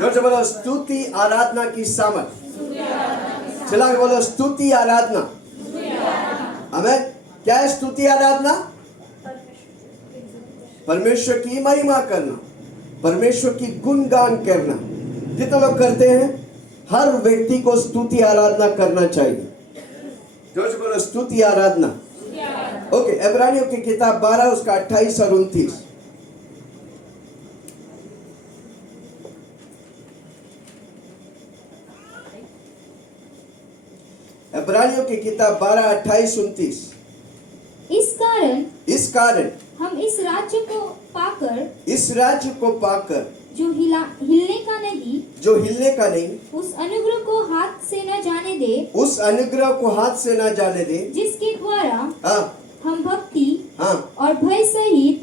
जोर से बोलो स्तुति आराधना की सामर्थ। चला के बोलो स्तुति आराधना। आमेन। क्या है स्तुति आराधना? परमेश्वर की महिमा करना, परमेश्वर की गुणगान करना। जितने लोग करते हैं, हर व्यक्ति को स्तुति आराधना करना चाहिए। जोर से बोलो स्तुति आराधना। ओके, इब्रानियों की किताब 12 उसका 28 और 29। इब्रानियों की किताब 12 28 29। इस कारण हम इस राज्य को पाकर जो हिलने का नहीं, उस अनुग्रह को हाथ से न जाने दे, जिसके द्वारा हम भक्ति और भय सहित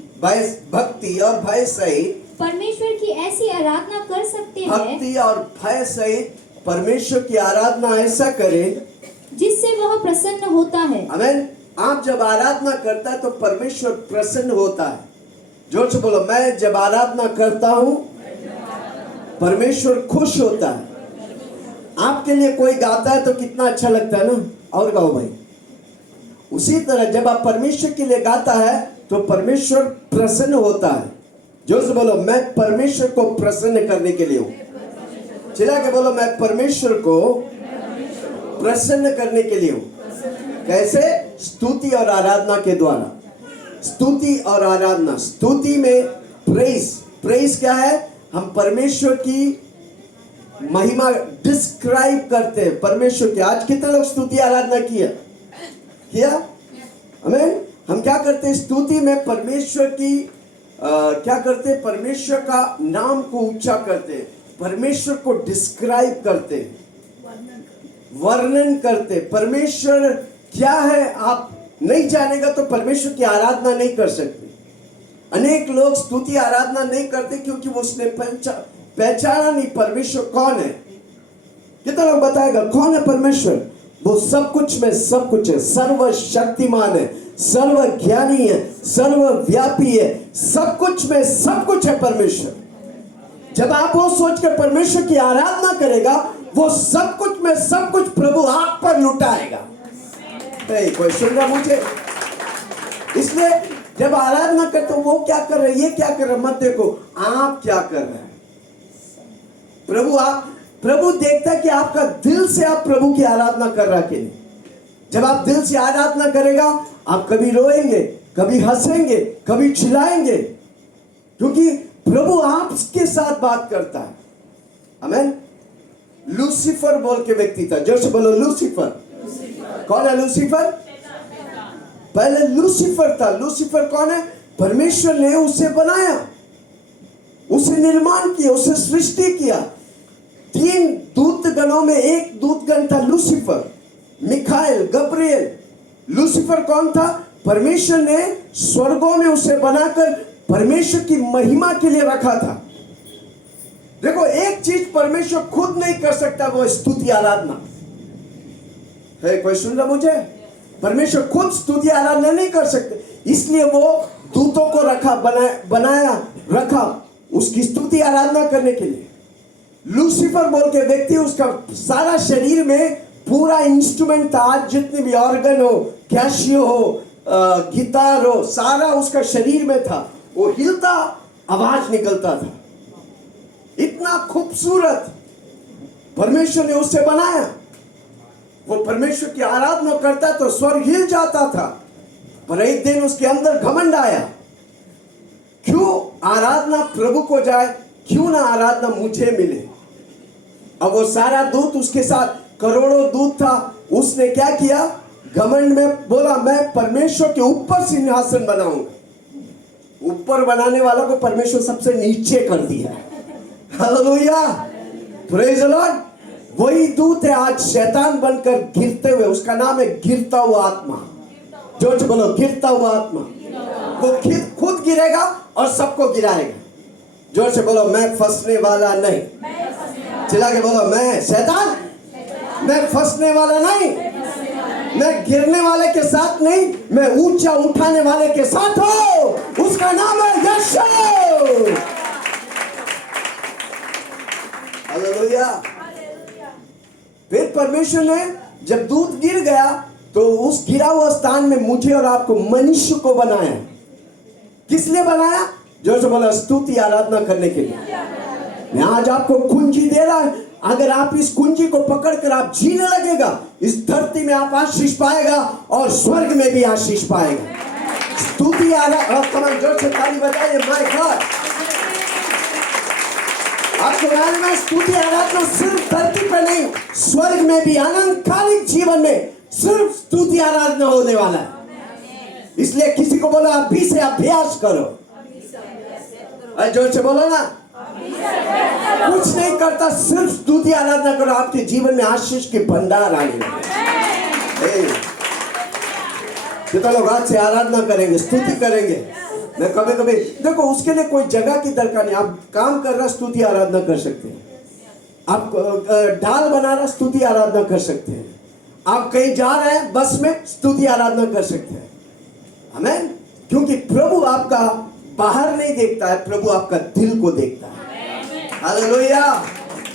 परमेश्वर की ऐसी आराधना कर सकते हैं, भक्ति और भय सहित परमेश्वर की आराधना ऐसा करें जिससे वह प्रसन्न होता है। आमेन। आप जब आराधना करता है तो परमेश्वर प्रसन्न होता है। जोर से बोलो, मैं जब आराधना करता हूँ परमेश्वर खुश होता है। आपके लिए कोई गाता है तो कितना अच्छा लगता है ना, और गाओ भाई। उसी तरह जब आप परमेश्वर के लिए गाता है तो परमेश्वर प्रसन्न होता है। जोर से बोलो, मैं परमेश्वर को प्रसन्न करने के लिए हूँ। चिल्ला के बोलो, मैं परमेश्वर को प्रसन्न करने के लिए हूँ। कैसे? स्तुति और आराधना के द्वारा। स्तुति और आराधना। स्तुति में प्रेज क्या है? हम परमेश्वर की महिमा डिस्क्राइब करते हैं परमेश्वर की। आज कितने लोग स्तुति आराधना किया? आमीन। हम क्या करते हैं स्तुति में? परमेश्वर की क्या करते हैं? परमेश्वर का नाम को ऊंचा करते हैं, परमेश्वर को डिस्क्राइब करते हैं, वर्णन करते। परमेश्वर क्या है आप नहीं जानेगा तो परमेश्वर की आराधना नहीं कर सकते। अनेक लोग स्तुति आराधना नहीं करते क्योंकि वो उसने पहचाना नहीं परमेश्वर कौन है। कितना लोग बताएगा कौन है परमेश्वर? वो सब कुछ में सब कुछ है, सर्वशक्तिमान है, सर्वज्ञानी है, सर्वव्यापी है, सब कुछ में सब कुछ है परमेश्वर। जब आप वो सोच कर परमेश्वर की आराधना करेगा, वो सब कुछ में सब कुछ प्रभु आप पर लुटाएगा। कोई सुन रहा मुझे? इसलिए जब आराधना करते हो वो क्या कर रहे हैं, ये क्या कर रहे हैं, मत देखो आप क्या कर रहे हैं। प्रभु देखता है कि आपका दिल से आप प्रभु की आराधना कर रहा कि नहीं। जब आप दिल से आराधना करेगा, आप कभी रोएंगे, कभी हंसेंगे, कभी चिल्लाएंगे, क्योंकि प्रभु आपके साथ बात करता है। आमीन। लूसीफर बोल के व्यक्ति था। जोर से बोलो लूसीफर। कौन है लूसीफर? पहले लूसीफर था। लूसीफर कौन है? परमेश्वर ने उसे बनाया, उसे निर्माण किया, उसे सृष्टि किया। 3 दूत गणों में एक दूत गण था लूसीफर, मिखाएल, गब्रिएल। लूसीफर कौन था? परमेश्वर ने स्वर्गों में उसे बनाकर परमेश्वर की महिमा के लिए रखा था। देखो, एक चीज परमेश्वर खुद नहीं कर सकता, वो स्तुति आराधना है। कोई सुन रहा मुझे? परमेश्वर खुद स्तुति आराधना नहीं कर सकते, इसलिए वो दूतों को रखा उसकी स्तुति आराधना करने के लिए। लूसीफर बोल के व्यक्ति, उसका सारा शरीर में पूरा इंस्ट्रूमेंट था। आज जितने भी ऑर्गन हो, कैशियो हो, गिटार हो, सारा उसका शरीर में था। वो हिलता, आवाज निकलता था। इतना खूबसूरत परमेश्वर ने उसे बनाया। वो परमेश्वर की आराधना करता तो स्वर्ग हिल जाता था। पर एक दिन उसके अंदर घमंड आया, क्यों आराधना प्रभु को जाए, क्यों ना आराधना मुझे मिले। अब वो सारा दूत उसके साथ, करोड़ों दूत था, उसने क्या किया? घमंड में बोला, मैं परमेश्वर के ऊपर सिंहासन बनाऊंगा। ऊपर बनाने वाला को परमेश्वर सबसे नीचे कर दिया। Hallelujah, praise the Lord. वही दूत है आज शैतान बनकर गिरते हुए, उसका नाम है गिरता हुआ आत्मा। जोर से बोलो गिरता हुआ आत्मा। वो खुद गिरेगा और सबको गिराएगा। जोर से बोलो, मैं फंसने वाला नहीं। चिल्ला के बोलो, मैं शैतान, मैं फंसने वाला नहीं, मैं गिरने वाले के साथ नहीं, मैं ऊंचा उठाने वाले के साथ हूं। उसका नाम है यीशु। हालेलुया। फिर परमेश्वर ने जब दूध गिर गया तो उस गिरा हुआ स्थान में मुझे और आपको मनुष्य को बनाया। किस लिए बनाया? जो से बोला स्तुति आराधना करने के लिए। मैं आज आपको कुंजी दे रहा हूं, अगर आप इस कुंजी को पकड़कर आप जीने लगेगा, इस धरती में आप आशीष पाएगा और स्वर्ग में भी आशीष पाएगा। स्तुति आराधना, कमाल जोर से ताली बजाइए। माय गॉड, आपको मालूम है स्तुति आराधना सिर्फ धरती पर नहीं, स्वर्ग में भी अनंतकालिक जीवन में सिर्फ स्तुति आराधना होने वाला है। इसलिए किसी को बोलो अभी से अभ्यास करो। जोर से बोलो ना, कुछ नहीं करता, सिर्फ स्तुति आराधना करो, आपके जीवन में आशीष के भंडार आने लगे। कितने लोग आज से आराधना करेंगे, स्तुति करेंगे? मैं कभी कभी देखो, उसके लिए कोई जगह की दरकार नहीं। आप काम कर रहा स्तुति आराधना कर सकते हैं, आप दाल बना रहा स्तुति आराधना कर सकते हैं, आप कहीं जा रहे हैं बस में स्तुति आराधना कर सकते हैं। आमीन। क्योंकि प्रभु आपका बाहर नहीं देखता है, प्रभु आपका दिल को देखता है। हालेलुया।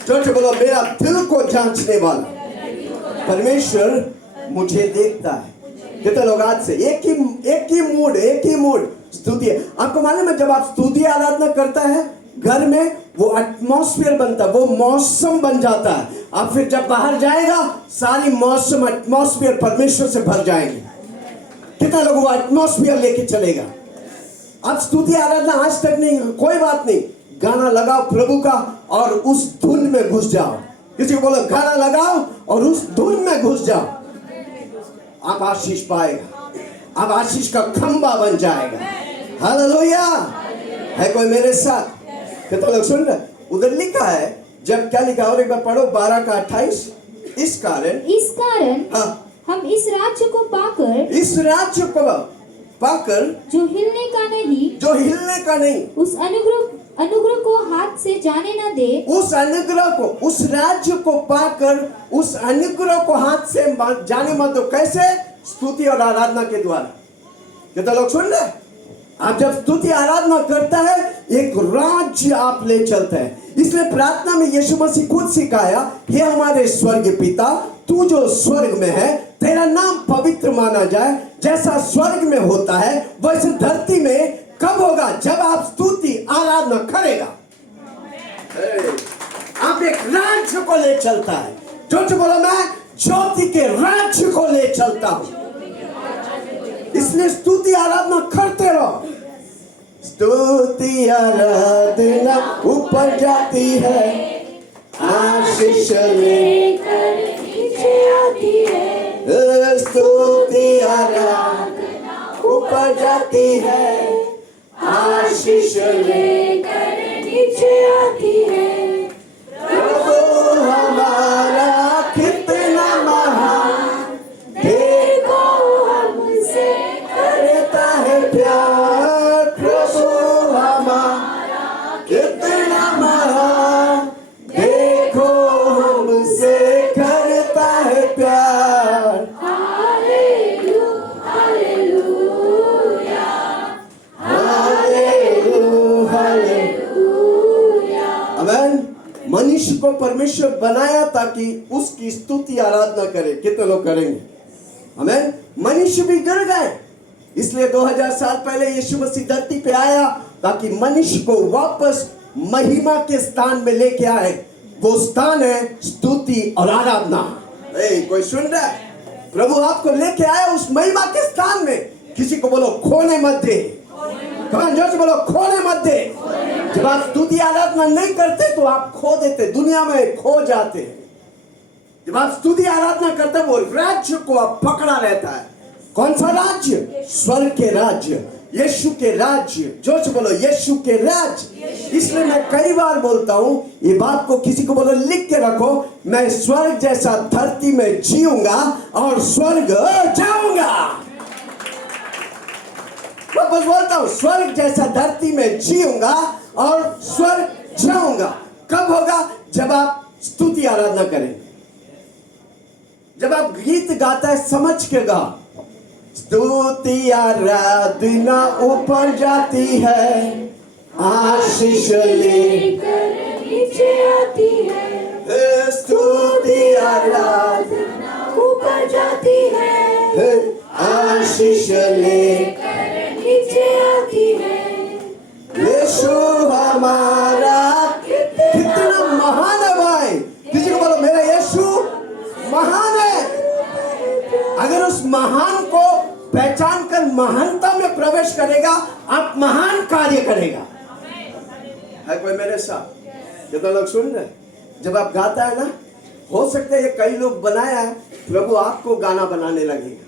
चर्च बोलो, मेरा दिल को जांचने वाला परमेश्वर मुझे देखता है। कितने लोग आज से एक ही मूड स्तुति। आपको मालूम है जब आप स्तुति आराधना करता है घर में, वो एटमॉस्फेयर बनता है, वो मौसम बन जाता है। आप फिर जब बाहर जाएगा सारी मौसम एटमॉस्फेयर परमेश्वर से भर जाएंगे। कितना लोग वो एटमॉस्फेयर लेके चलेगा। आप स्तुति आराधना आज तक नहीं, कोई बात नहीं, गाना लगाओ प्रभु का और उस धुन में घुस जाओ। किसी को बोलो गाना लगाओ और उस धुन में घुस जाओ, आप आशीष पाएगा, आप आशीष का खंबा बन जाएगा। हालेलुया। है कोई मेरे साथ? कितने लोग सुन रहे? उधर लिखा है, जब क्या लिखा और एक बार पढ़ो, 12 का 28। इस कारण हाँ, हम इस राज्य को पाकर जो हिलने का नहीं, उस अनुग्रह को हाथ से जाने न दे, उस अनुग्रह को, उस राज्य को पाकर उस अनुग्रह को हाथ से जाने मत दो। कैसे? स्तुति और आराधना के द्वारा। कितना लोग सुन रहे? आप जब स्तुति आराधना करता है, एक राज्य आप ले चलता है। इसलिए प्रार्थना में यीशु मसीह खुद सिखाया, हे हमारे स्वर्गीय पिता, तू जो स्वर्ग में है, तेरा नाम पवित्र माना जाए, जैसा स्वर्ग में होता है वैसे धरती में कब होगा? जब आप स्तुति आराधना करेगा। आप एक राज्य को ले चलता है। जो बोला, मैं ज्योति के राज्य को ले चलता हूं। इसलिए स्तुति आराधना करते रहो। स्तुति आराधना ऊपर जाती है, आशीष लेकर नीचे आती है। स्तुति आराधना ऊपर जाती है, आशीष लेकर नीचे आती है। प्रभु हमारा कितना महान, देखो हमसे करता है प्यार। प्रभु हमारा कितना महान, देखो हमसे करता है प्यार। मनुष्य को परमेश्वर बनाया ताकि उसकी स्तुति आराधना करे। कितने लोग करेंगे? आमीन। मनुष्य भी गिर गए, इसलिए 2000 साल पहले यीशु मसीह धरती पे आया ताकि मनुष्य को वापस महिमा के स्थान में लेके आए। वो स्थान है स्तुति और आराधना। कोई सुन रहा है? प्रभु आपको लेके आया उस महिमा के स्थान में। किसी को बोलो खोने मत दे। जोर से बोलो खोने मत दे। जब आप स्तुति आराधना नहीं करते तो आप खो देते, दुनिया में खो जाते। जब आप स्तुति आराधना करते वो राज्य को आप पकड़ा रहता है। कौन सा राज्य? स्वर्ग के राज्य, यीशु के राज्य। जोर से बोलो यीशु के राज्य। इसलिए मैं कई बार बोलता हूं, ये बात को किसी को बोलो लिख के रखो, मैं स्वर्ग जैसा धरती में जीऊंगा और स्वर्ग जाऊंगा। बस बोलता हूं, स्वर्ग जैसा धरती में जीऊंगा और स्वर्ग जाऊंगा। कब होगा? जब आप स्तुति आराधना करेंगे। जब आप गीत गाता है समझ के गा। स्तुति आराधना ऊपर जाती है, आशीष लेकर नीचे आती है। आशीष ले, नीचे आती है। यीशु हमारा कितना महान है भाई। किसी को बोलो मेरा यीशु महान है। अगर उस महान को पहचान कर महानता में प्रवेश करेगा, आप महान कार्य करेगा। है कोई मेरे साथ? कितना लोग सुन रहे? जब आप गाता है ना, हो सकता है ये कई लोग बनाया है, प्रभु आपको गाना बनाने लगेगा।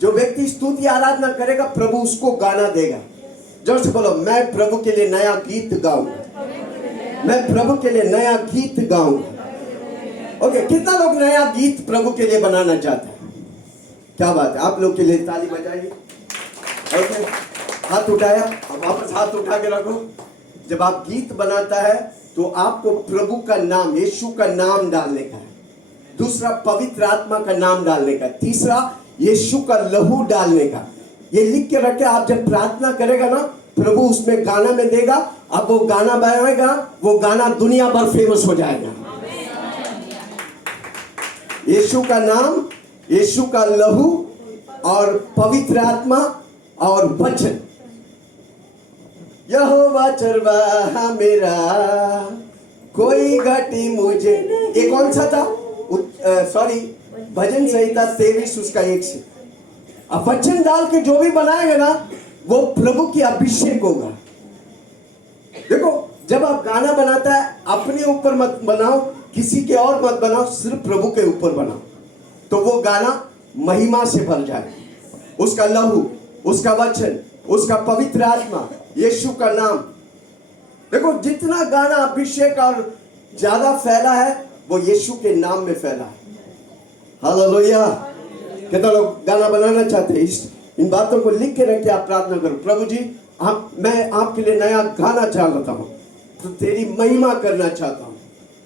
जो व्यक्ति स्तुति आराधना करेगा, प्रभु उसको गाना देगा। जोर से बोलो, मैं प्रभु के लिए नया गीत गाऊंगा, मैं प्रभु के लिए नया गीत गाऊंगा। ओके, कितना लोग नया गीत प्रभु के लिए बनाना चाहते हैं? क्या बात है, आप लोग के लिए ताली बजाइए। ओके, हाथ उठाया, अब वापस हाथ उठा के रखो। जब आप गीत बनाता है तो आपको प्रभु का नाम, यीशु का नाम डालने का है। दूसरा, पवित्र आत्मा का नाम डालने का। तीसरा, यीशु का लहू डालने का। ये लिख के रखे, आप जब प्रार्थना करेगा ना, प्रभु उसमें गाना में देगा, अब वो गाना बजाएगा, वो गाना दुनिया भर फेमस हो जाएगा। यीशु का नाम, यीशु का लहू और पवित्र आत्मा और वचन। यहोवा चरवाहा मेरा, कोई घटी मुझे। ये कौन सा था? सॉरी, भजन संहिता 23 उसका 1 से। अब वचन डाल के जो भी बनाएगा ना, वो प्रभु की अभिषेक होगा। देखो, जब आप गाना बनाता है, अपने ऊपर मत बनाओ, किसी के और मत बनाओ, सिर्फ प्रभु के ऊपर बनाओ, तो वो गाना महिमा से भर जाए। उसका लहू, उसका वचन, उसका पवित्र आत्मा, यीशु का नाम। देखो, जितना गाना अभिषेक और ज्यादा फैला है, वो यीशु के नाम में फैला है। हालेलुया। कितना लोग गाना बनाना चाहते हैं? इन बातों को लिख के रख के आप प्रार्थना करो, प्रभु जी, मैं आपके लिए नया गाना चाहता हूँ, तो तेरी महिमा करना चाहता हूँ।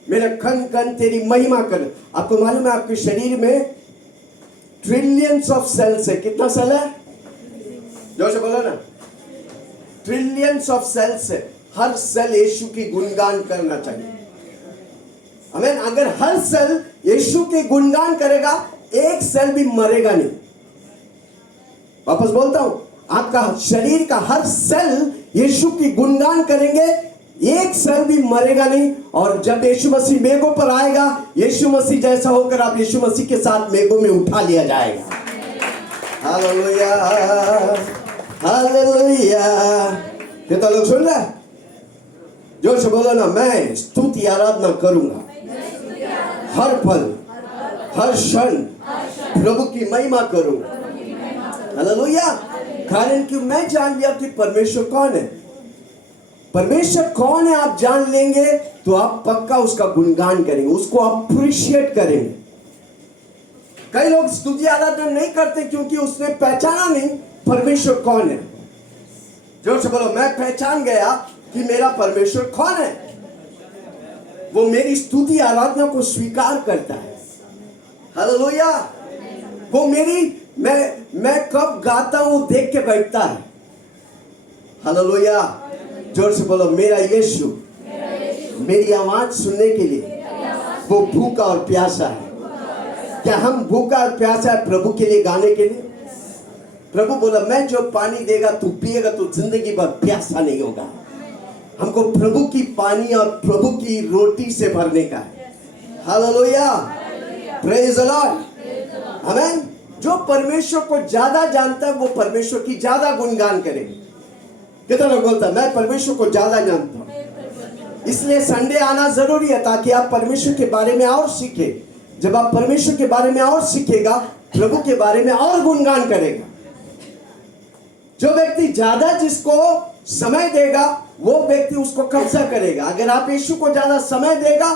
मेरा खन खन तेरी महिमा कर। आपको मालूम है, आपके शरीर में ट्रिलियंस ऑफ सेल्स है। कितना सेल है? जोर से बोलो ना, ट्रिलियंस ऑफ सेल्स है। हर सेल यीशु की गुणगान करना चाहिए। आमीन। अगर हर सेल यीशु के गुणगान करेगा, एक सेल भी मरेगा नहीं। वापस बोलता हूं, आपका शरीर का हर सेल यीशु की गुणगान करेंगे, एक सेल भी मरेगा नहीं। और जब यीशु मसीह मेघों पर आएगा, यीशु मसीह जैसा होकर आप यीशु मसीह के साथ मेघों में उठा लिया जाएगा। Hallelujah, hallelujah. कितना लोग सुन रहे? जोर से बोलो ना, मैं स्तुति आराधना करूंगा हर पल, हर क्षण प्रभु की महिमा करूंगा। हालेलुया। कारण कि मैं जान लिया कि परमेश्वर कौन है। परमेश्वर कौन है आप जान लेंगे तो आप पक्का उसका गुणगान करेंगे, उसको अप्रिशिएट करेंगे। कई लोग स्तुति आराधना नहीं करते क्योंकि उसने पहचाना नहीं परमेश्वर कौन है। जोर से बोलो, मैं पहचान गया कि मेरा परमेश्वर कौन है। वो मेरी स्तुति आराधना को स्वीकार करता है। हालेलुया। वो मेरी मैं कब गाता हूं देख के बैठता है। हालेलुया। जोर से बोलो, मेरा यीशु मेरी आवाज सुनने के लिए वो भूखा और प्यासा है। क्या हम भूखा और प्यासा है प्रभु के लिए गाने के लिए? प्रभु बोला, मैं जो पानी देगा तू पिएगा तो जिंदगी भर प्यासा नहीं होगा। हमको प्रभु की पानी और प्रभु की रोटी से भरने का है। हालेलुया, प्रेज द लॉर्ड, आमीन। जो परमेश्वर को ज्यादा जानता है वो परमेश्वर की ज्यादा गुणगान करेगा। कितना लोग बोलता है मैं परमेश्वर को ज्यादा जानता हूं? इसलिए संडे आना जरूरी है ताकि आप परमेश्वर के बारे में और सीखे। जब आप परमेश्वर के बारे में और सीखेगा, प्रभु के बारे में और गुणगान करेगा। जो व्यक्ति ज्यादा जिसको समय देगा, वो व्यक्ति उसको कब्जा करेगा। अगर आप यीशु को ज्यादा समय देगा,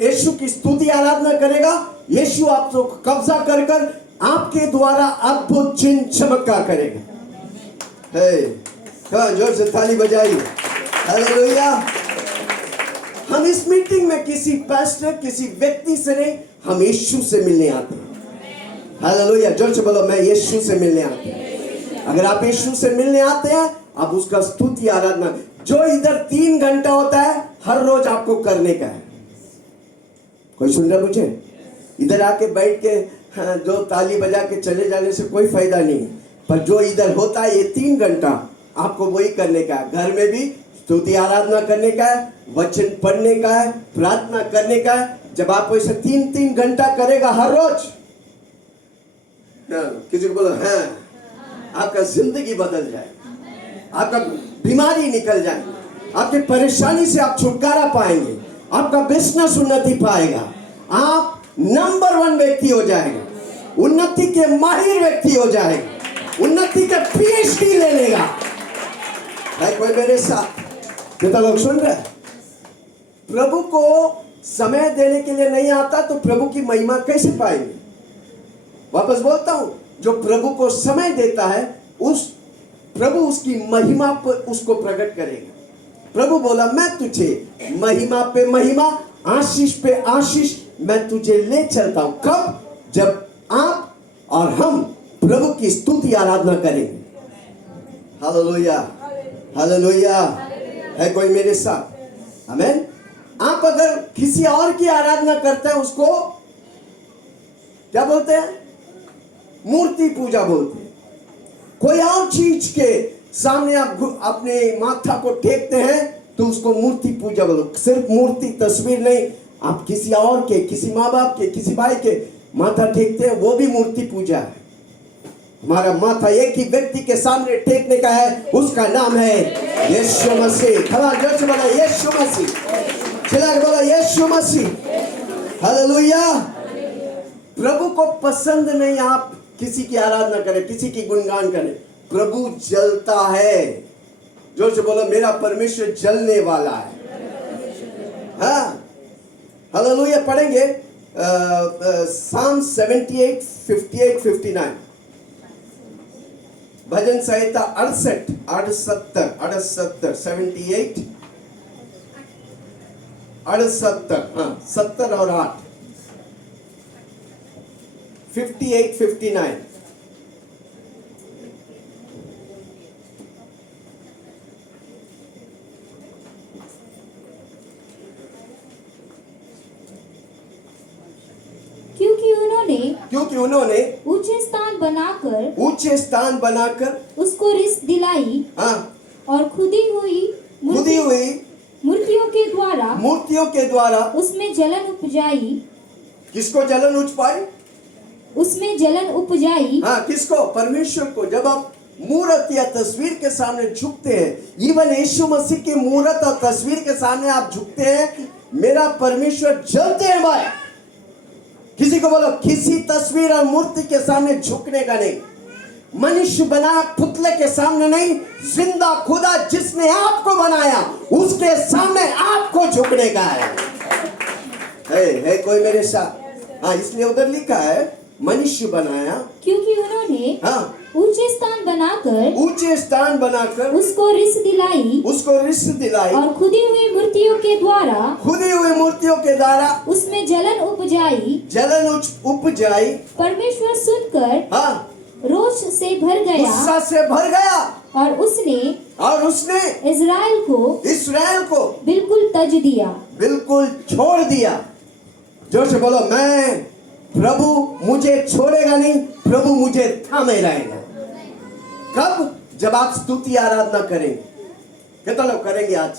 यीशु की स्तुति आराधना करेगा, यीशु आपको कब्जा कर कर आपके द्वारा अद्भुत चिन्ह चमत्कार करेगा। जोर से ताली बजाइए। हालेलुया। हम इस मीटिंग में किसी पास्टर, किसी व्यक्ति से नहीं, हम यीशु से मिलने आते हैं। हालेलुया। जोर से बोलो, मैं यीशु से मिलने आता हूं। अगर आप यीशु से मिलने आते हैं, आप उसका स्तुति आराधना जो इधर 3 घंटा होता है, हर रोज आपको करने का है। कोई सुन रहा मुझे? इधर आके बैठ के जो ताली बजा के चले जाने से कोई फायदा नहीं है। पर जो इधर होता है ये 3 घंटा आपको वही करने का है। घर में भी स्तुति आराधना करने का है, वचन पढ़ने का है, प्रार्थना करने का है। जब आप ऐसे 3-3 घंटा करेगा हर रोज, किसी को बोलो हाँ, आपका जिंदगी बदल जाए, आपका बीमारी निकल जाए, आपकी परेशानी से आप छुटकारा पाएंगे, आपका बिजनेस उन्नति पाएगा, आप नंबर 1 व्यक्ति हो जाएगा, उन्नति के माहिर व्यक्ति हो जाएगा, उन्नति का PhD ले लेगा। है कोई मेरे साथ? कितना लोग सुन रहे हैं? प्रभु को समय देने के लिए नहीं आता तो प्रभु की महिमा कैसे पाएंगे? वापस बोलता हूं, जो प्रभु को समय देता है उस प्रभु उसकी महिमा पर उसको प्रकट करेगा। प्रभु बोला मैं तुझे महिमा पे महिमा, आशीष पे आशीष मैं तुझे ले चलता हूं। कब? जब आप और हम प्रभु की स्तुति आराधना करेंगे। Hallelujah, hallelujah. है कोई मेरे साथ? आमीन। आप अगर किसी और की आराधना करते हैं उसको क्या बोलते हैं? मूर्ति पूजा बोलते हैं। कोई और चीज के सामने आप अपने माथा को टेकते हैं तो उसको मूर्ति पूजा बोलो। सिर्फ मूर्ति तस्वीर नहीं, आप किसी और के, किसी माँ बाप के, किसी भाई के माथा टेकते हैं, वो भी मूर्ति पूजा है। हमारा माथा एक ही व्यक्ति के सामने टेकने का है, उसका नाम है यीशु मसीह। खड़ा जोर से बोला यीशु मसीह, चिल्ला के बोला यीशु मसीह। हालेलुया। प्रभु को पसंद नहीं आप किसी की आराधना करें, किसी की गुणगान करें। प्रभु जलता है। जोर से बोलो मेरा परमेश्वर जलने वाला है। हाँ, हालेलुया। पढ़ेंगे साम 78, 58, 59, भजन संहिता 68, 78, 78, 68, हाँ 70 और 8, 58, 59। क्योंकि उन्होंने ऊंचे स्थान बनाकर उसको रिस दिलाई, हाँ, और खुदी हुई मूर्तियों के द्वारा उसमें जलन उपजाई। किसको जलन उपजाई? उसमें जलन उपजाई। हाँ, किसको? परमेश्वर को। जब आप मूर्त या तस्वीर के सामने झुकते हैं, इवन यीशु मसीह की मूर्त और तस्वीर के सामने आप झुकते हैं, मेरा परमेश्वर जलते हैं भाई। किसी को बोलो किसी तस्वीर और मूर्ति के सामने झुकने का नहीं। मनुष्य बना पुतले के सामने नहीं, जिंदा खुदा जिसने आपको बनाया उसके सामने आपको झुकने का है कोई मेरे साथ? हाँ, इसलिए उधर लिखा है मनुष्य बनाया, क्योंकि उन्होंने हाँ ऊंचे स्थान बनाकर उसको रिस दिलाई, और खुदी हुई मूर्तियों के द्वारा उसमें जलन उपजाई। परमेश्वर सुनकर हाँ रोष से भर गया, गुस्सा से भर गया, और उसने इस्राएल को बिल्कुल तज दिया, बिल्कुल छोड़ दिया। जोर से बोलो मैं प्रभु मुझे छोड़ेगा नहीं, प्रभु मुझे थामे रहेगा। कब? जब आप स्तुति आराधना करेंगे। कितना लोग करेंगे आज?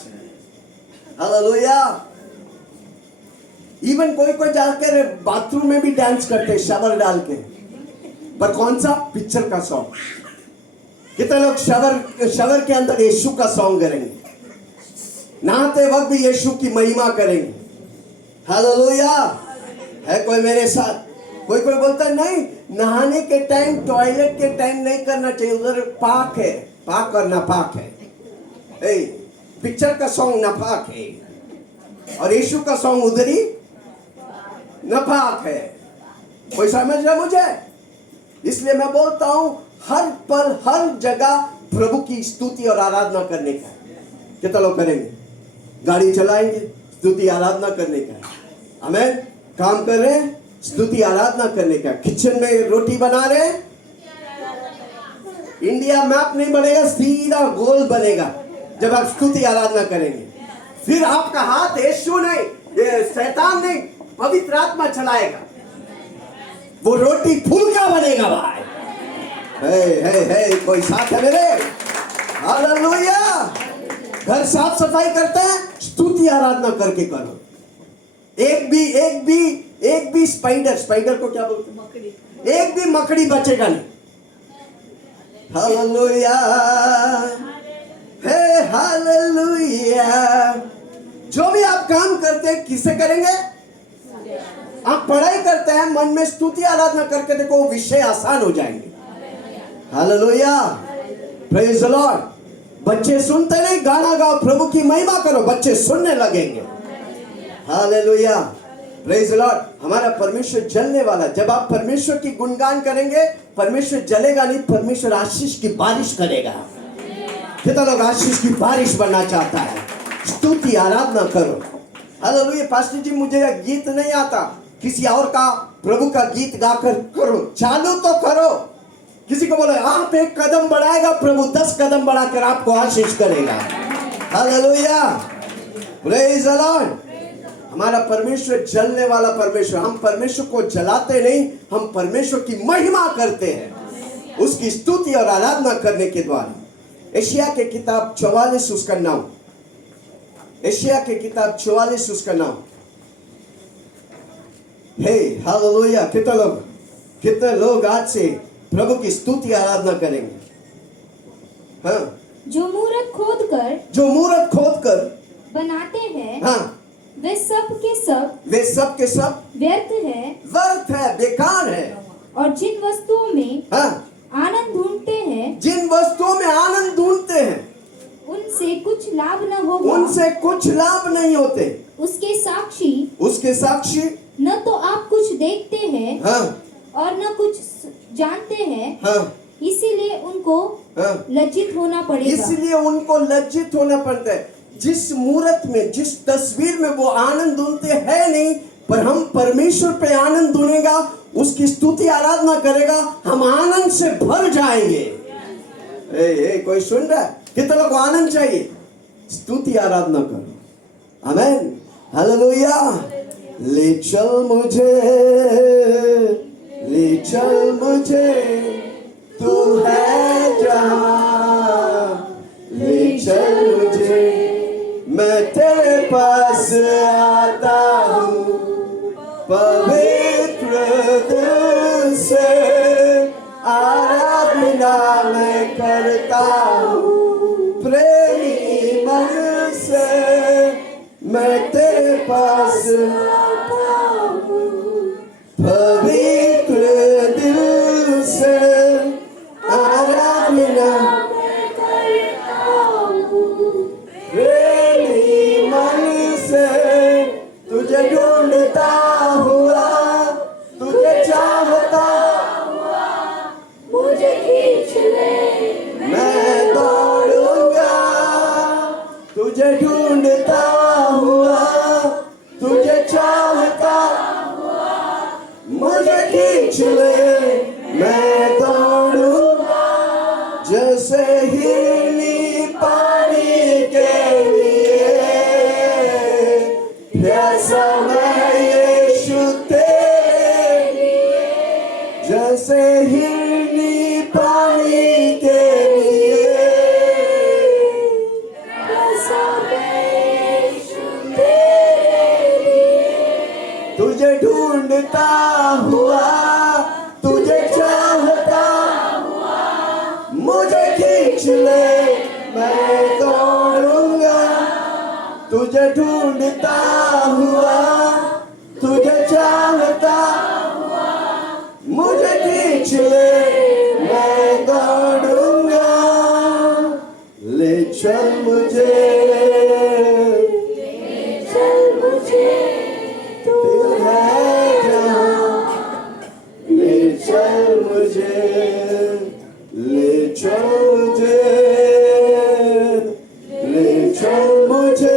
हालेलुया। इवन कोई जाकर बाथरूम में भी डांस करते, शावर डाल के। पर कौन सा? पिक्चर का सॉन्ग। कितने लोग शावर के अंदर यीशु का सॉन्ग करेंगे, नहाते वक्त भी यीशु की महिमा करेंगे। हालेलुया। है कोई मेरे साथ? कोई बोलता नहीं नहाने के टाइम, टॉयलेट के टाइम नहीं करना चाहिए, उधर पाक है, पाक और नापाक है। पिक्चर का सॉन्ग नापाक है और यीशु का सॉन्ग उधर ही नापाक है। कोई समझ रहा मुझे? इसलिए मैं बोलता हूं हर पल हर जगह प्रभु की स्तुति और आराधना करने का। कितना लोग करेंगे? गाड़ी चलाएंगे, स्तुति आराधना करने का। आमीन। काम कर रहे हैं, स्तुति आराधना करने का। किचन में रोटी बना रहे हैं, इंडिया मैप नहीं बनेगा, सीधा गोल बनेगा जब आप स्तुति आराधना करेंगे। फिर आपका हाथ यीशु नहीं, शैतान नहीं, पवित्र आत्मा चलाएगा। वो रोटी फुलका बनेगा भाई। हे कोई साथ है मेरे? हालेलुया। घर साफ सफाई करते हैं, स्तुति आराधना करके करो। एक भी स्पाइडर को क्या बोलते हैं? मकड़ी। एक भी मकड़ी बचेगा नहीं। हालेलुया, हे हालेलुया। जो भी आप काम करते हैं किससे करेंगे? आप पढ़ाई करते हैं, मन में स्तुति आराधना करके देखो, विषय आसान हो जाएंगे। Hallelujah, praise the Lord. बच्चे सुनते नहीं, गाना गाओ, प्रभु की महिमा करो, बच्चे सुनने लगेंगे। Hallelujah, praise the Lord. हमारा परमेश्वर जलने वाला। जब आप परमेश्वर की गुणगान करेंगे, परमेश्वर जलेगा नहीं, परमेश्वर आशीष की बारिश करेगा। कितना लोग आशीष की बारिश बनना चाहता है? स्तुति आराधना करो। हालेलुया। पास्टर जी मुझे यह गीत नहीं आता, किसी और का प्रभु का गीत गाकर करो, चालू तो करो। किसी को बोले आप एक कदम बढ़ाएगा, प्रभु 10 कदम बढ़ाकर आपको आशीष करेगा। Hallelujah, praise the Lord. हमारा परमेश्वर जलने वाला परमेश्वर। हम परमेश्वर को जलाते नहीं, हम परमेश्वर की महिमा करते हैं उसकी स्तुति और आराधना करने के द्वारा। एशिया के किताब 44 उसका नाम, एशिया के किताब 44 उसका नाम। हे हालेलुया। कितने लोग आज से प्रभु की स्तुति आराधना करेंगे? हाँ, जो मूरत खोदकर बनाते हैं, हाँ, वे सब के सब व्यर्थ है, बेकार है। और जिन वस्तुओं में हाँ, आनंद ढूंढते हैं, उनसे कुछ लाभ न होगा, उनसे कुछ लाभ नहीं होते। उसके साक्षी न तो आप कुछ देखते हैं, हाँ, और न कुछ जानते हैं, हाँ, इसीलिए उनको लज्जित होना पड़ता है। जिस मूरत में, जिस तस्वीर में वो आनंद ढूंढते हैं नहीं, पर हम परमेश्वर पे आनंद ढूंढेगा, उसकी स्तुति आराधना करेगा, हम आनंद से भर जाएंगे। कोई सुन रहा है? कितने लोग को आनंद चाहिए? स्तुति आराधना करो। आमेन, हालेलुया। ले चल मुझे तू है जहां, ले चल मुझे, मैं तेरे पास आता हूँ, पवित्र दिल से आराधना मैं करता हूँ, प्रेमी मन से मैं तेरे पास आता हूँ, पवित्र दिल से आराधना मैं करता हूँ, प्रेमी मन से तुझे ढूंढता हुआ, तुझे चाहता हुआ, मुझे खींच ले, मैं दौड़ूंगा, तुझे ढूंढता हुआ, तुझे चाहता हुआ, मुझे खींच ले, मैं दौड़ूंगा, जैसे हिरनी पानी के लिए, प्यासा मैं यीशु तेरे लिए, जैसे हिरनी पानी के लिए, प्यासा मैं यीशु तेरे लिए, तुझे ढूंढता हुआ, तुझे चाहता हुआ, मुझे खींच ले, मैं दौड़ूंगा, तुझे ढूंढता हुआ, तुझे चाहता हुआ, मुझे खींच ले, मैं दौड़ूंगा, ले चल मुझे तू है जहां, ले चल मुझे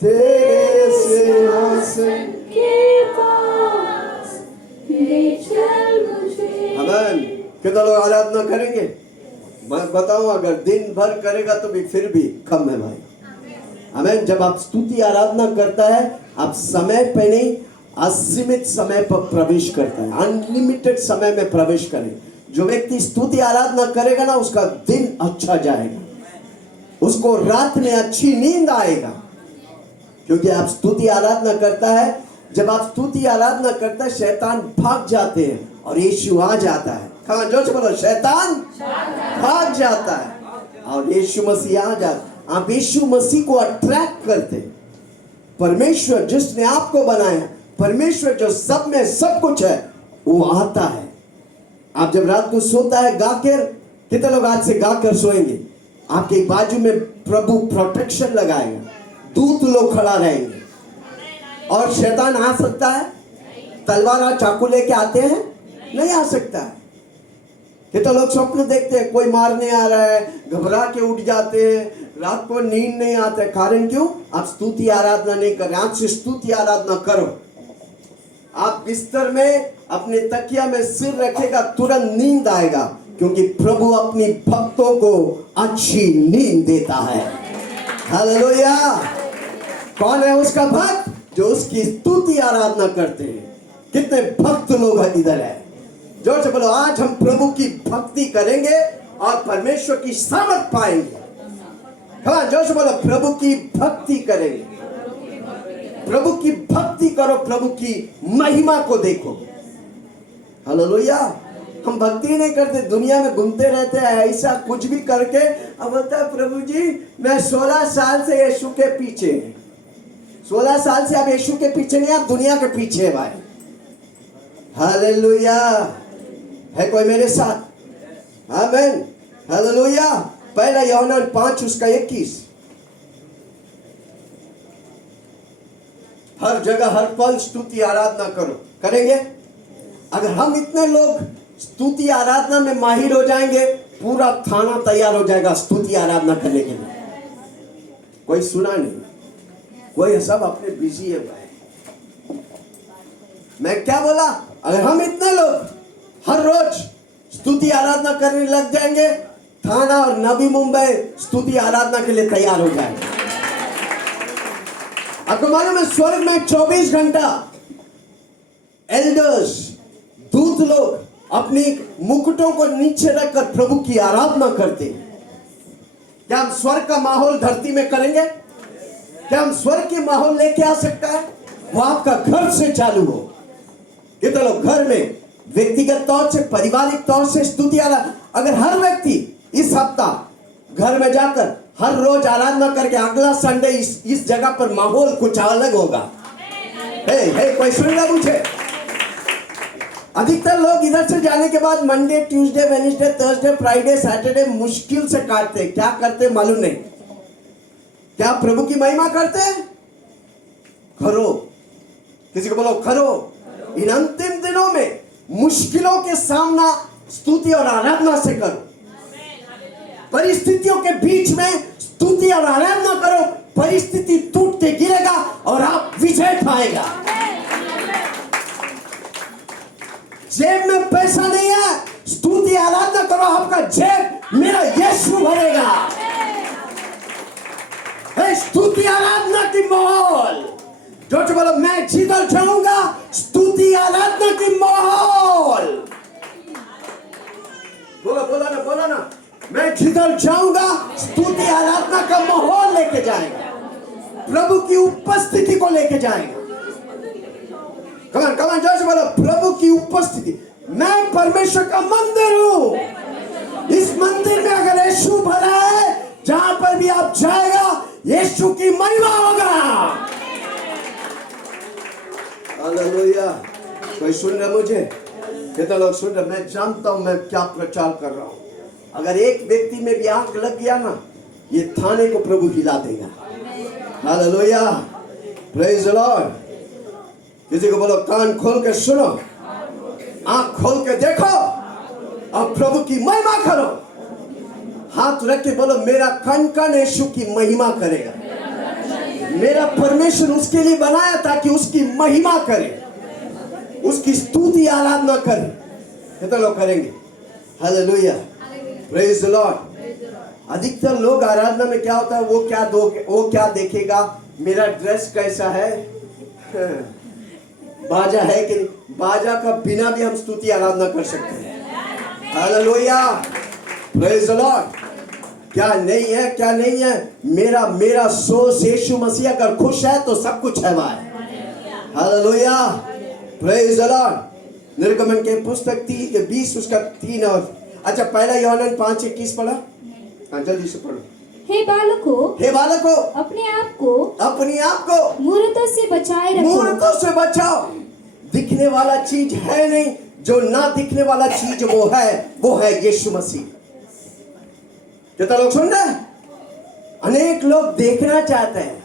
तेरे सिंहासन के पास, ले चल मुझे। आमीन। कितना लोग आराधना करेंगे? मैं बताऊं, अगर दिन भर करेगा तो भी फिर भी कम है भाई। आमीन। जब आप स्तुति आराधना करता है, आप समय पे नहीं, असीमित समय पर प्रवेश करता है, अनलिमिटेड समय में प्रवेश करें। जो व्यक्ति स्तुति आराधना करेगा ना, उसका दिन अच्छा जाएगा, उसको रात में अच्छी नींद आएगा, क्योंकि आप स्तुति आराधना करता है। जब आप स्तुति आराधना करता है, शैतान भाग जाते हैं और यीशु आ जाता है। कहाँ जोर से बोलो, शैतान भाग जाता है और यीशु मसीह आ जाता। आप यीशु मसीह को अट्रैक्ट करते हैं। परमेश्वर जिसने आपको बनाया, परमेश्वर जो सब में सब कुछ है, वो आता है। आप जब रात को सोता है गाकर, कितने लोग आज से गाकर सोएंगे? आपके बाजू में प्रभु प्रोटेक्शन लगाएगा, दूत लोग खड़ा रहेंगे। और शैतान आ सकता है? तलवार और चाकू लेके आते हैं? नहीं आ सकता है। कितने लोग स्वप्न देखते हैं कोई मारने आ रहा है, घबरा के उठ जाते हैं, रात को नींद नहीं आता है। कारण क्यों? आप स्तुति आराधना नहीं कर रहे। आप से स्तुति आराधना करो। आप बिस्तर में अपने तकिया में सिर रखेगा, तुरंत नींद आएगा, क्योंकि प्रभु अपनी भक्तों को अच्छी नींद देता है। हालेलुया। कौन है उसका भक्त? जो उसकी स्तुति आराधना करते हैं। कितने भक्त लोग इधर है? जोर से बोलो, आज हम प्रभु की भक्ति करेंगे और परमेश्वर की सामर्थ पाएंगे। हाँ, जोर से बोलो, प्रभु की भक्ति करेंगे। प्रभु की भक्ति करो, प्रभु की महिमा को देखो। हालेलुया। हम भक्ति नहीं करते, दुनिया में घूमते रहते हैं ऐसा कुछ भी करके। अब बोलता है प्रभु जी मैं 16 साल से यीशु के पीछे। 16 साल से आप यीशु के पीछे नहीं, आप दुनिया के पीछे है भाई। हालेलुया। है कोई मेरे साथ? आमीन। हालेलुया। पहला यूहन्ना 5 उसका 21। हर जगह हर पल स्तुति आराधना करो। करेंगे? अगर हम इतने लोग स्तुति आराधना में माहिर हो जाएंगे, पूरा थाना तैयार हो जाएगा स्तुति आराधना करने के लिए। कोई सुना नहीं, कोई सब अपने बिजी है भाई। मैं क्या बोला? अगर हम इतने लोग हर रोज स्तुति आराधना करने लग जाएंगे, थाना और नवी मुंबई स्तुति आराधना के लिए तैयार हो जाएंगे। आपको मालूम है स्वर्ग में 24 घंटा एल्डर्स, दूत लोग अपनी मुकुटों को नीचे रखकर प्रभु की आराधना करते हैं। क्या हम स्वर्ग का माहौल धरती में करेंगे? क्या हम स्वर्ग के माहौल लेके आ सकता है? वो आपका घर से चालू हो। कितने लोग घर में व्यक्तिगत तौर से, पारिवारिक तौर से स्तुति आराधना, अगर हर व्यक्ति इस हफ्ता घर में जाकर हर रोज आराधना करके, अगला संडे इस जगह पर माहौल कुछ अलग होगा। कोई सुन रहा मुझे? अधिकतर लोग इधर से जाने के बाद Monday, Tuesday, Wednesday, Thursday, Friday, Saturday मुश्किल से काटते। क्या करते मालूम नहीं। क्या प्रभु की महिमा करते? करो। किसी को बोलो करो। इन अंतिम दिनों में मुश्किलों के सामना स्तुति और आराधना से करो। परिस्थितियों के बीच में स्तुति और आराधना करो। परिस्थिति टूटते गिरेगा और आप विजय पाएगा। जेब में पैसा नहीं है, स्तुति आराधना करो, आपका जेब मेरा यीशु भरेगा। स्तुति आराधना की माहौल। जो बोलो मैं जिधर जाऊंगा स्तुति आराधना की माहौल। बोलो ना मैं जिधर जाऊंगा स्तुति आराधना का माहौल लेके जाएगा, प्रभु की उपस्थिति को लेके जाएगा। कमान जोर बोलो, प्रभु की उपस्थिति। मैं परमेश्वर का मंदिर हूं। इस मंदिर में अगर यीशु भरा है, जहां पर भी आप जाएगा यीशु की महिमा होगा। हालेलुया। कोई सुन रहा मुझे? कितने लोग सुन रहे? मैं जानता हूं मैं क्या प्रचार कर रहा हूं। अगर एक व्यक्ति में भी आंख लग गया ना, ये थाने को प्रभु हिला देगा। हालेलुया। Praise the Lord. किसी को बोलो कान खोल के सुनो, आंख खोल के देखो और प्रभु की महिमा करो। हाथ रख के बोलो मेरा कन कन यीशु की महिमा करेगा। मेरा परमेश्वर उसके लिए बनाया ताकि उसकी महिमा करे, उसकी स्तुति आराधना करे। कितने लोग करेंगे? हालेलुया। Praise the Lord. अधिकतर लोग आराधना में क्या होता है, वो क्या देखेगा, मेरा ड्रेस कैसा है, बाजा है कि नहीं। बाजा का बिना भी हम स्तुति आराधना कर सकते हैं। Hallelujah, praise the Lord. क्या नहीं है, क्या नहीं है, मेरा सोर्स यीशु मसीह अगर खुश है तो सब कुछ है भाई। Hallelujah, praise the Lord. निर्गमन के पुस्तक 20 उसका 3 और अच्छा पहला यूहन्ना 5:21 पढ़ा। हाँ जल्दी से पढ़ो। हे बालकों, अपने आप को मूर्तों से बचाए रखो। मूर्तों से बचाओ। दिखने वाला चीज है नहीं, जो ना दिखने वाला चीज वो है यीशु मसीह। कितना लोग सुन रहे हैं? अनेक लोग देखना चाहते हैं,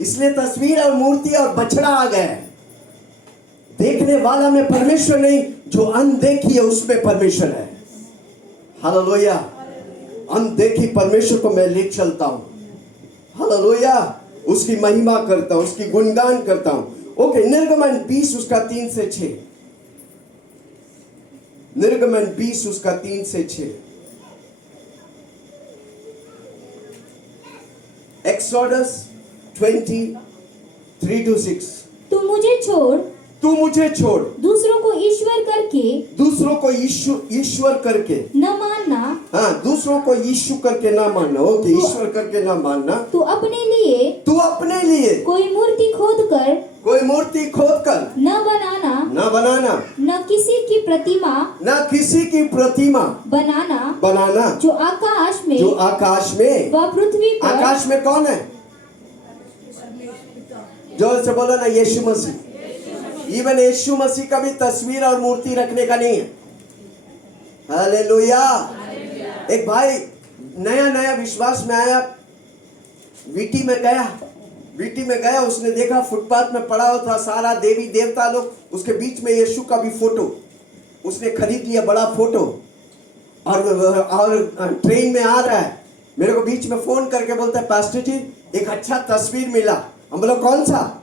इसलिए तस्वीर और मूर्ति और बछड़ा आ गए। देखने वाला में परमेश्वर नहीं, जो अनदेखी है उसमें परमेश्वर है। हालेलुया, अनदेखी परमेश्वर को मैं ले चलता हूं। हालेलुया, उसकी महिमा करता हूं, उसकी गुणगान करता हूं। ओके, निर्गमन 20 उसका 3 से 6। निर्गमन 20 उसका 3 से 6। एक्सोडस 20:3-6। तू मुझे छोड़ दूसरों को ईश्वर करके न मानना। हाँ, दूसरों को यीशु करके ना मानना। ओके, ईश्वर करके ना मानना। तू अपने लिए कोई मूर्ति खोद कर न बनाना, न किसी की प्रतिमा बनाना, जो आकाश में व पृथ्वी पर। आकाश में कौन है? जोर से बोलो ना, यीशु मसीह। इवन यीशु मसीह का भी तस्वीर और मूर्ति रखने का नहीं है। हालेलुया। एक भाई नया विश्वास में आया, वीटी में गया, उसने देखा फुटपाथ में पड़ा हुआ था सारा देवी देवता लोग, उसके बीच में यीशु का भी फोटो उसने खरीद लिया, बड़ा फोटो। और ट्रेन में आ रहा है, मेरे को बीच में फोन करके बोलता है, पास्टर जी एक अच्छा तस्वीर मिला। हम बोला कौन सा?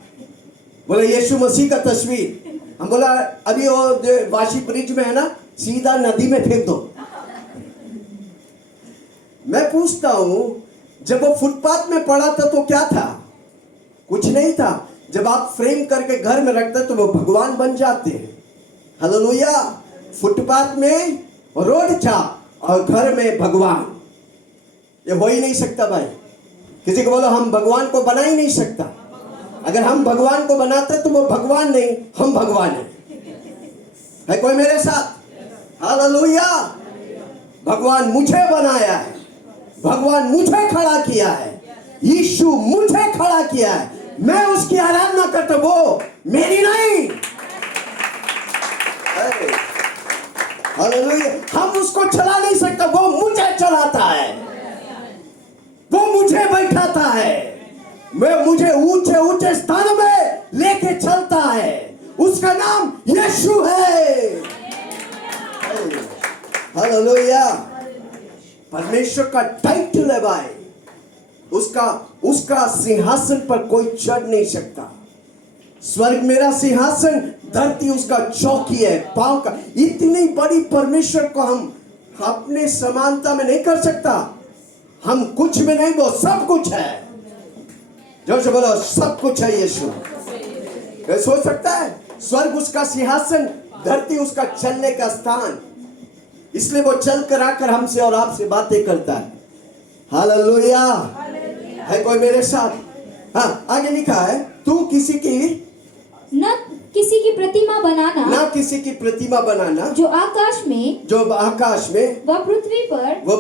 बोला यीशु मसीह का तस्वीर। हम बोला अभी वो जो वाशी ब्रिज में है ना, सीधा नदी में फेंक दो। मैं पूछता हूं, जब वो फुटपाथ में पड़ा था तो क्या था? कुछ नहीं था। जब आप फ्रेम करके घर में रखते तो वो भगवान बन जाते हैं। हालेलुया। फुटपाथ में रोड था और घर में भगवान, ये हो ही नहीं सकता भाई। किसी को बोलो हम भगवान को बना ही नहीं सकता। अगर हम भगवान को बनाते तो वो भगवान नहीं, हम भगवान है कोई मेरे साथ? हालेलुया। भगवान मुझे बनाया है, भगवान मुझे खड़ा किया है, यीशु मुझे खड़ा किया है, मैं उसकी आराधना करता, वो मेरी नहीं। हालेलुया। हम उसको चला नहीं सकता, वो मुझे चलाता है, वो मुझे बैठाता है, मुझे ऊंचे ऊंचे स्थानों में लेके चलता है। उसका नाम यीशु है। हालेलुया। परमेश्वर का टाइटल है भाई, उसका सिंहासन पर कोई चढ़ नहीं सकता। स्वर्ग मेरा सिंहासन, धरती उसका चौकी है पांव का। इतनी बड़ी परमेश्वर को हम अपने समानता में नहीं कर सकता। हम कुछ में नहीं, वो सब कुछ है। जोर से बोलो, सब कुछ है यीशु। सोच सकता है? स्वर्ग उसका सिंहासन, धरती उसका चलने का स्थान, इसलिए वो चल कर आकर हमसे और आपसे बातें करता है। हालेलुया। है कोई मेरे साथ? हाँ, आगे लिखा है, तू किसी की प्रतिमा बनाना, जो आकाश में व पृथ्वी पर व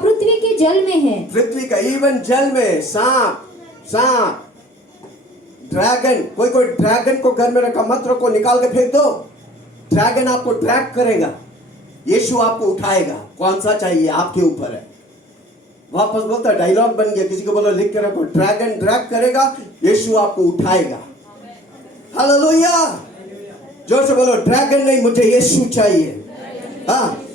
पृथ्वी के जल में है। पृथ्वी का, इवन जल में सांप, ड्रैगन। कोई ड्रैगन को घर में रखा मत रखो, निकाल के फेंक दो। ड्रैगन आपको ड्रैग करेगा, यीशु आपको उठाएगा। कौन सा चाहिए आपके ऊपर है। वापस बोलता, डायलॉग बन गया, किसी को बोलो लिख के रखो, ड्रैगन ड्रैग करेगा, यीशु आपको उठाएगा। हालेलुया। जोर से बोलो, ड्रैगन नहीं, मुझे यीशु चाहिए। हाँ,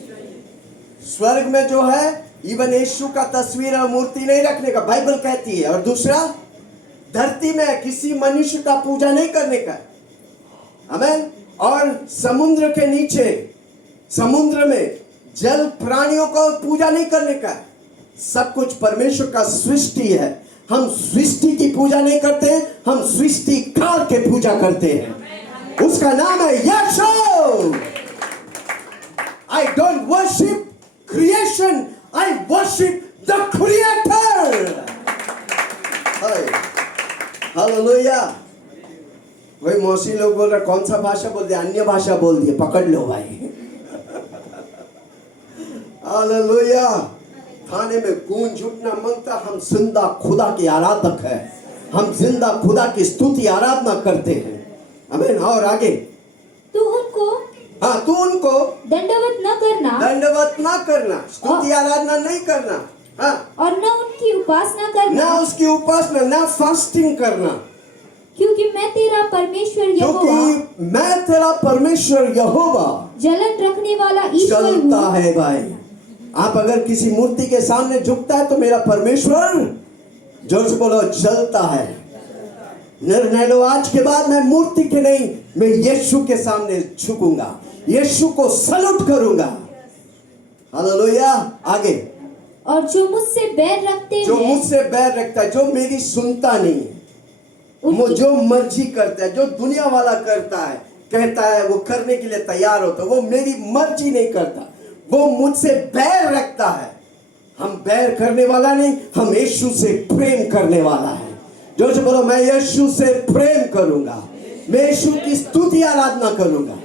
स्वर्ग में जो है, इवन यीशु का तस्वीर और मूर्ति नहीं रखने का बाइबल कहती है। और दूसरा, धरती में किसी मनुष्य का पूजा नहीं करने का। आमीन। और समुद्र के नीचे, समुद्र में जल प्राणियों को पूजा नहीं करने का। सब कुछ परमेश्वर का सृष्टि है। हम सृष्टि की पूजा नहीं करते, हम सृष्टिकार के पूजा करते हैं। उसका नाम है यीशु। I I don't worship creation, I worship the Creator. Hallelujah. वही मौसी लोग बोल रहे कौन सा भाषा बोल दिया, अन्य भाषा बोल दिए, पकड़ लो भाई। हालेलुया। थाने में गूंज उठना मांगता, हम जिंदा खुदा के आराधक हैं, हम जिंदा खुदा की स्तुति आराधना करते हैं। आमीन। और आगे, तू उनको हाँ, तू उनको दंडवत न करना, दंडवत ना करना, स्तुति आराधना नहीं करना, हाँ, और न उनकी उपासना करना, ना उसकी उपासना, ना फास्टिंग करना, क्योंकि मैं तेरा परमेश्वर यहोवा, क्योंकि मैं तेरा परमेश्वर यहोवा जलन रखने वाला ईश्वर चलता हूँ। है। भाई, आप अगर किसी मूर्ति के सामने झुकता है तो मेरा परमेश्वर, जोर से बोलो, जलता है। निर्णय लो, आज के बाद मैं मूर्ति के नहीं, मैं यीशु के सामने झुकूंगा, यीशु को सलूट करूंगा। हालेलुया। आगे, और जो मुझसे बैर रखते जो हैं, मुझसे बैर रखता है, जो मेरी सुनता नहीं है, वो उनकी- जो मर्जी करता है, जो दुनिया वाला करता है, कहता है वो करने के लिए तैयार होता है, वो मेरी मर्जी नहीं करता, वो मुझसे बैर रखता है। हम बैर करने वाला नहीं, हम यीशु से प्रेम करने वाला है। जो से बोलो, मैं यीशु से प्रेम करूंगा, मैं यीशु की स्तुति आराधना करूंगा।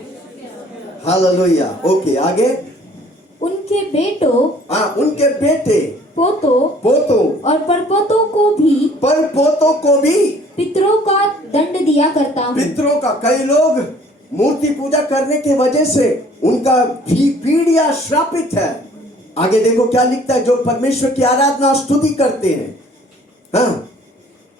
हालेलुया। ओके, आगे, उनके बेटों, हाँ, उनके बेटे, पोतों पोतों, और परपोतों को भी, पर पोतों को भी पितरों का दंड दिया करता हूँ। पितरों का, कई लोग मूर्ति पूजा करने की वजह से उनका भी पीढ़ियां श्रापित है। आगे देखो क्या लिखता है, जो परमेश्वर की आराधना स्तुति करते हैं, हाँ,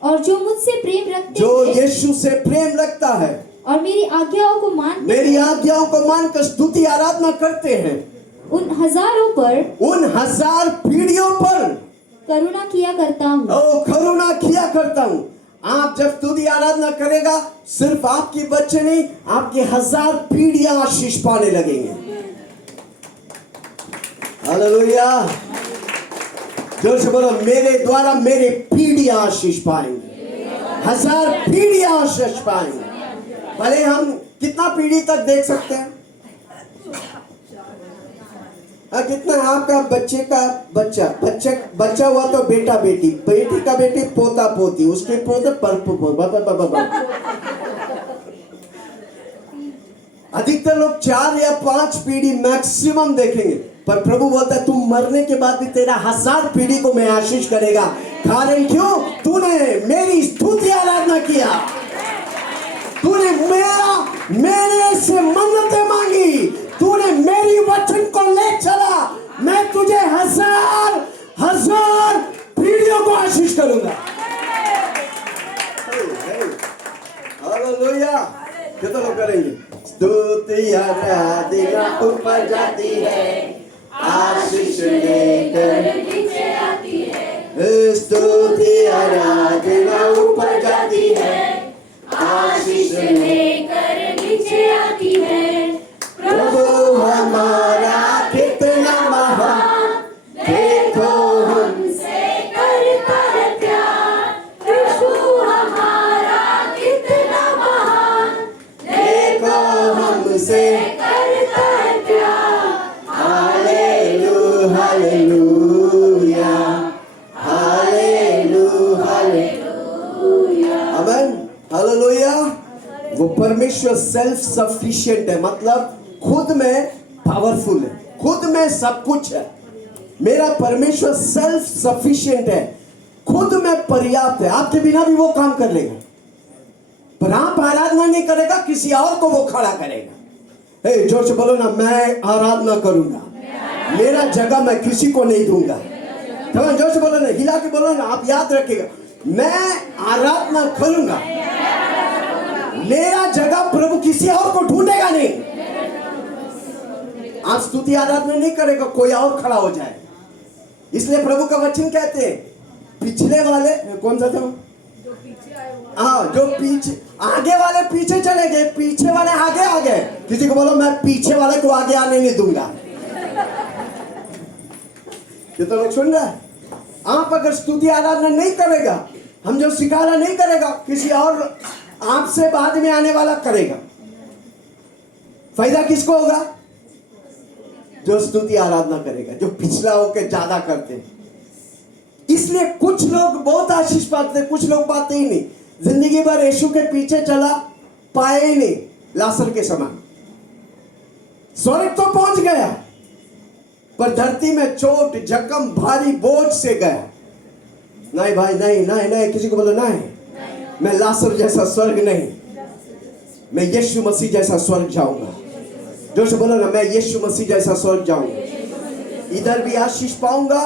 और जो मुझसे प्रेम रखते जो हैं यीशु से प्रेम रखता है, और मेरी आज्ञाओं को मानते मेरी हैं, आज्ञाओं को मानकर स्तुति आराधना करते हैं, उन हजारों पर उन 1000 पीढ़ियों पर करुणा किया करता हूँ। करुणा किया करता हूँ। आप जब स्तुति आराधना करेगा, सिर्फ आपके बच्चे नहीं, आपके 1000 पीढ़ियां आशीष पाने लगेंगे। हालेलुया। जोर से बोलो, मेरे द्वारा मेरे पीढ़ियां आशीष पाएंगे, 1000 पीढ़ियां आशीष पाएंगे। भले हम कितना पीढ़ी तक देख सकते हैं, कितना आपका बच्चे का बच्चा हुआ तो बेटा बेटी, बेटी का बेटी, पोता पोती, उसके पोते अधिकतर लोग 4 या 5 पीढ़ी मैक्सिमम देखेंगे, पर प्रभु बोलता है, तुम मरने के बाद भी तेरा 1000 पीढ़ी को मैं आशीष करेगा। कारण क्यों? तूने मेरी स्तुति आराधना किया, तूने मेरे से मन्नतें मांगी, तूने मेरी वचन को ले चला, मैं तुझे 1000 पीढ़ियों को आशीष करूंगा। हालेलुया। कितना लोग करेंगे? स्तुति आराधना ऊपर जाती है, आशीष लेकर नीचे आती है। स्तुति आराधना ऊपर जाती है, आशीष लेकर नीचे आती है। प्रभु हमारा कितना महान, देखो हमसे करता है प्यार। प्रभु हमारा कितना महान, देखो हमसे करता है प्यार। Hallelujah, hallelujah, hallelujah, hallelujah. आमीन। हालेलुया। वो परमेश्वर सेल्फ सफिशिएंट है, मतलब खुद में पावरफुल है, खुद में सब कुछ है। मेरा परमेश्वर सेल्फ सफिशिएंट है, खुद में पर्याप्त है, आपके बिना भी वो काम कर लेगा। पर आप आराधना नहीं करेगा, किसी और को वो खड़ा करेगा। जोर से बोलो ना, मैं आराधना करूंगा, मेरा जगह मैं किसी को नहीं दूंगा। जोर से बोलो ना, हिला के बोलो ना, आप याद रखिएगा, मैं आराधना करूंगा, मेरा जगह प्रभु किसी और को ढूंढेगा नहीं। आप स्तुति आराधना नहीं करेगा, कोई और खड़ा हो जाए। इसलिए प्रभु का वचन कहते हैं, पिछले वाले कौन सा था? हाँ, जो पीछे, आगे वाले पीछे चले गए, पीछे वाले आगे आ गए। किसी को बोलो, मैं पीछे वाले को आगे आने नहीं दूंगा। कितने लोग सुन रहे हैं? आप अगर स्तुति आराधना नहीं करेगा, हम जो सिखाना नहीं करेगा, किसी और आपसे बाद में आने वाला करेगा। फायदा किसको होगा? जो स्तुति आराधना करेगा, जो पिछला होकर ज्यादा करते हैं। इसलिए कुछ लोग बहुत आशीष पाते हैं, कुछ लोग पाते ही नहीं। जिंदगी भर यीशु के पीछे चला, पाए ही नहीं, लासर के समान। स्वर्ग तो पहुंच गया, पर धरती में चोट जख्म भारी बोझ से गया। नहीं भाई, नहीं नहीं नहीं, किसी को बोलो नहीं, मैं लासर जैसा स्वर्ग नहीं, मैं यीशु मसीह जैसा स्वर्ग जाऊंगा। जो से बोलो ना, मैं यीशु मसीह जैसा स्वर्ग जाऊंगा। इधर भी आशीष पाऊंगा,